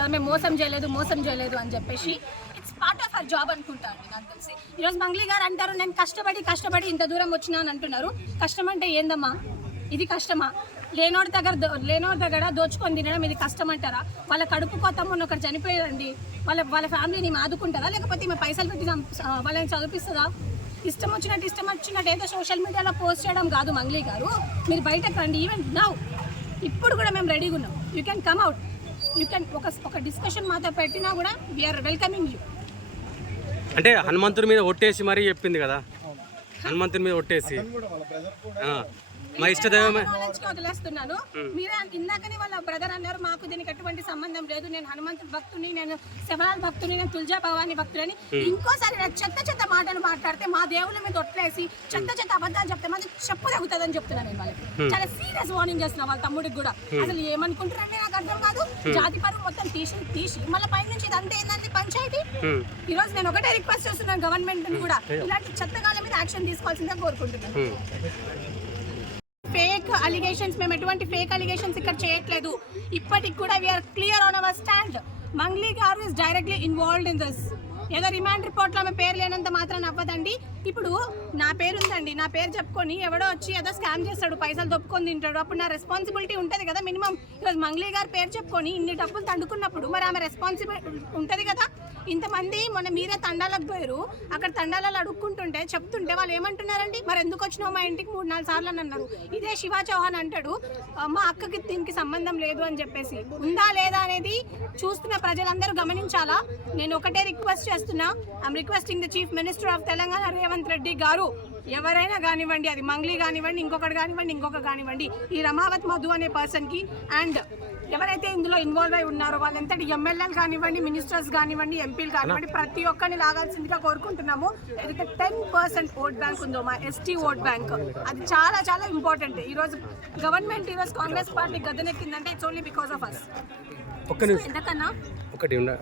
కదా మేము మోసం చేయలేదు అని చెప్పేసి it's part of our job అనుకుంటాను నాకు తెలిసి. ఈరోజు మంగ్లీ గారు అంటారు నేను కష్టపడి ఇంత దూరం వచ్చినా అని అంటున్నారు. కష్టం అంటే ఏందమ్మా? ఇది కష్టమా? లేనోడి దగ్గర దోచుకొని తినడం ఇది కష్టం అంటారా? వాళ్ళ కడుపు కోతమ్మని ఒకటి చనిపోయారండి, వాళ్ళ ఫ్యామిలీని ఆదుకుంటారా? లేకపోతే ఈమె పైసలు పెట్టి వాళ్ళని చదివిస్తుందా? ఇష్టం వచ్చినట్టు ఏదో సోషల్ మీడియాలో పోస్ట్ చేయడం కాదు మంగ్లీ గారు. మీరు బయటకు రండి. ఈవెన్ నౌ ఇప్పుడు కూడా మేము రెడీగా ఉన్నాం. You can come out, you can ఒక డిస్కషన్ మాతో పెట్టినా కూడా వీఆర్ వెల్కమింగ్ యూ. అంటే హనుమంతుడి మీద ఒట్టేసి మరీ చెప్పింది కదా, హనుమంతుడి మీద ఒట్టేసి మా ఇష్టదైవమే వదిలేస్తున్నాను. మీరే ఇందాకనే వాళ్ళ బ్రదర్ అన్నారు మాకు దీనికి ఎటువంటి సంబంధం లేదు, నేను హనుమంతుడి భక్తుని, నేను శివలాల్ భక్తుని, నేను తులజా భవాని భక్తులని ఇంకోసారి చెత్త మాటలు మాట్లాడితే మా దేవుళ్ళ మీద ఒట్లేసి చెత్త అబద్ధాలు చెప్తే మాది చెప్పు తగ్గుతుందని చెప్తున్నాను నేను వాళ్ళకి. చాలా సీరియస్ వార్నింగ్ చేస్తున్నా వాళ్ళ తమ్ముడికి కూడా. అసలు ఏమనుకుంటారంటే నాకు అర్థం కాదు. జాతి పరువు మొత్తం తీసి మళ్ళీ పై నుంచి ఇదంతా ఏంటంటే పంచాయతీ. ఈ రోజు నేను ఒకటే రిక్వెస్ట్ చేస్తున్నాను గవర్నమెంట్ కూడా ఇలాంటి చెత్తగాల మీద యాక్షన్ తీసుకోవాల్సిందిగా కోరుకుంటున్నాను. ఫేక్ అలిగేషన్స్, మేము ఎటువంటి ఫేక్ అలిగేషన్స్ ఇక్కడ చేయట్లేదు. ఇప్పటికి కూడా we are clear on our stand. Mangli garu is directly involved in this. ఏదో రిమాండ్ రిపోర్ట్లో ఆమె పేరు లేనంత మాత్రం అవ్వదండి. ఇప్పుడు నా పేరు ఉందండి, నా పేరు చెప్పుకొని ఎవడో వచ్చి ఏదో స్కామ్ చేస్తాడు, పైసలు దొప్పుకొని తింటాడు, అప్పుడు నా రెస్పాన్సిబిలిటీ ఉంటుంది కదా మినిమం. ఈరోజు మంగ్లీ గారు పేరు చెప్పుకొని ఇన్ని డబ్బులు తండుకున్నప్పుడు మరి ఆమె రెస్పాన్సిబిలిటీ ఉంటుంది కదా. ఇంతమంది మొన్న మీరే తండాలకు పోయారు, అక్కడ తండాలలో అడుక్కుంటుంటే చెప్తుంటే వాళ్ళు ఏమంటున్నారండి, మరి ఎందుకు వచ్చినావు మా ఇంటికి 3-4 సార్లు అని అన్నారు. ఇదే శివ చౌహాన్ అంటాడు మా అక్కకి దీనికి సంబంధం లేదు అని చెప్పేసి. ఉందా లేదా అనేది చూస్తున్న ప్రజలందరూ గమనించాలా. నేను ఒకటే రిక్వెస్ట్ చేస్తున్నా, I'm requesting the chief minister of Telangana Revanth Reddy గారు, ఎవరైనా కానివ్వండి, అది మంగ్లీ కానివ్వండి, ఇంకొకటి కానివ్వండి, ఈ రమావత్ మధు అనే పర్సన్కి అండ్ ఎవరైతే ఇందులో ఇన్వాల్వ్ అయి ఉన్నారో వాళ్ళంతటి ఎమ్మెల్యేలు కానివ్వండి, మినిస్టర్స్ కానివ్వండి, ఎంపీలు కానివ్వండి, ప్రతి ఒక్కరిని లాగాల్సిందిగా కోరుకుంటున్నాము. ఏదైతే 10% ఓట్ బ్యాంక్ ఉందో మా ఎస్టీ ఓట్ బ్యాంక్, అది చాలా చాలా ఇంపార్టెంట్. ఈరోజు గవర్నమెంట్ ఈరోజు కాంగ్రెస్ పార్టీ గద్దెనెక్కిందంటే it's only because of us. ఒక్క నిమిషం, ఎంతకన్నా ఒకటి